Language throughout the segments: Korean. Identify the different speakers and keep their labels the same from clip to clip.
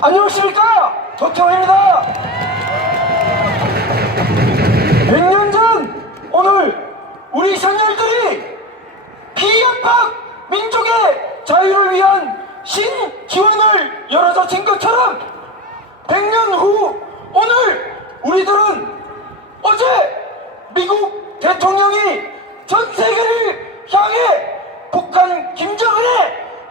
Speaker 1: 안녕하십니까? 도태환입니다. 100년 전 오늘 우리 선열들이 비협박 민족의 자유를 위한 신기원을 열어젖힌 것처럼 100년 후 오늘 우리들은 어제 미국 대통령이 전 세계를 향해 북한 김정은의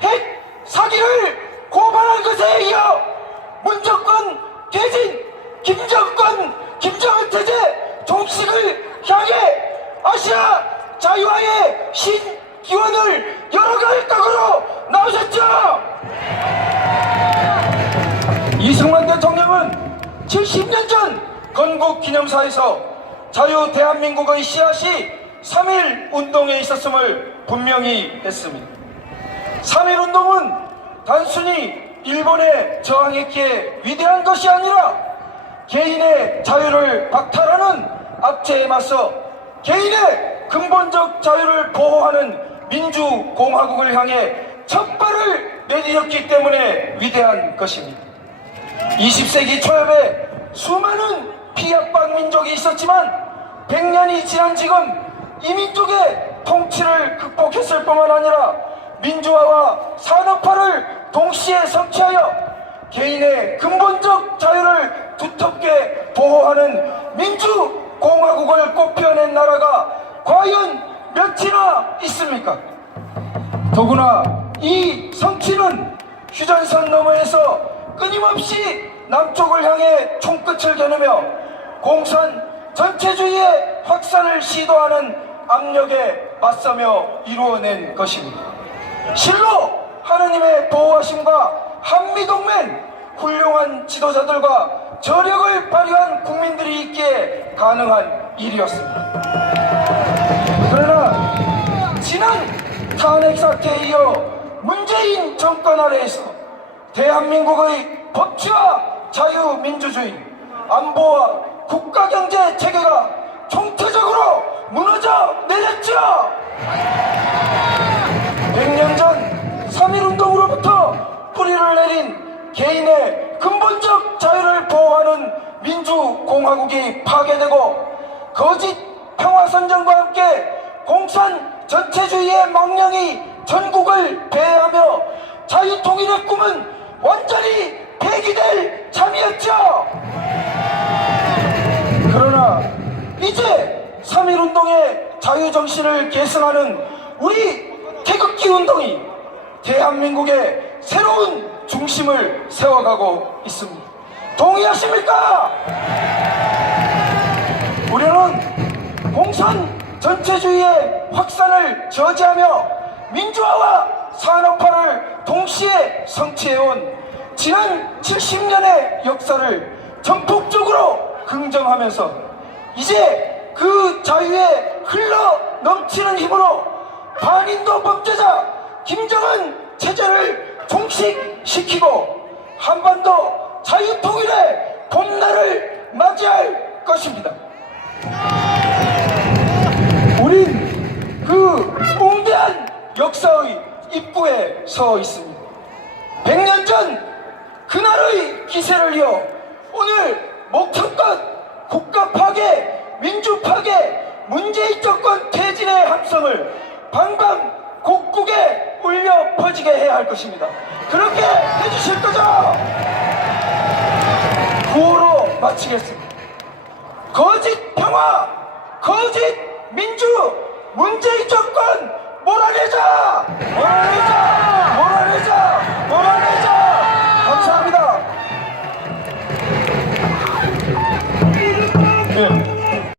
Speaker 1: 핵 사기를 고발한 것에 이어 문정권 퇴진 김정권 김정은 체제 종식을 향해 아시아 자유화의 신기원을 열어갈 각오로 나오셨죠? 이승만 대통령은 70년 전 건국 기념사에서 자유 대한민국의 씨앗이 3.1 운동에 있었음을 분명히 했습니다. 3.1 운동은 단순히 일본에 저항했기에 위대한 것이 아니라 개인의 자유를 박탈하는 악재에 맞서 개인의 근본적 자유를 보호하는 민주공화국을 향해 첫 발을 내디뎠기 때문에 위대한 것입니다. 20세기 초엽에 수많은 피압박 민족이 있었지만 100년이 지난 지금 이 민족의 통치를 극복했을 뿐만 아니라 민주화와 산업화를 동시에 성취하여 개인의 근본적 자유를 두텁게 보호하는 민주공화국을 꽃피워낸 나라가 과연 몇이나 있습니까? 더구나 이 성취는 휴전선 너머에서 끊임없이 남쪽을 향해 총끝을 겨누며 공산 전체주의의 확산을 시도하는 압력에 맞서며 이루어낸 것입니다. 실로 하느님의 보호하심과 훌륭한 지도자들과 저력을 발휘한 국민들이 있기에 가능한 일이었습니다. 그러나 지난 탄핵 사태에 이어 문재인 정권 아래에서 대한민국의 법치와 자유민주주의, 안보와 국가경제 체계가 총체적으로 무너져 내렸죠. 민주공화국이 파괴되고 거짓 평화선전과 함께 공산 전체주의의 망령이 전국을 배회하며 자유통일의 꿈은 완전히 폐기될 참이었죠. 그러나 이제 3.1운동의 자유정신을 계승하는 우리 태극기 운동이 대한민국의 새로운 중심을 세워가고 있습니다. 동의하십니까? 우리는 공산 전체주의의 확산을 저지하며 민주화와 산업화를 동시에 성취해온 지난 70년의 역사를 전폭적으로 긍정하면서 이제 그 자유에 흘러 넘치는 힘으로 반인도 범죄자 김정은 체제를 종식시키고 한반도 자유통일의 봄날을 맞이할 것입니다. 우린 그 웅대한 역사의 입구에 서 있습니다. 100년 전 그날의 기세를 이어 오늘 목청껏 국가 파괴, 민주 파괴, 문재인 정권 퇴진의 함성을 방방 곡곡에 울려 퍼지게 해야 할 것입니다. 그렇게 해주실 거죠? 구호로 마치겠습니다. 거짓 평화, 거짓 민주, 문재인 정권 몰아내자! 몰아내자! 몰아내자!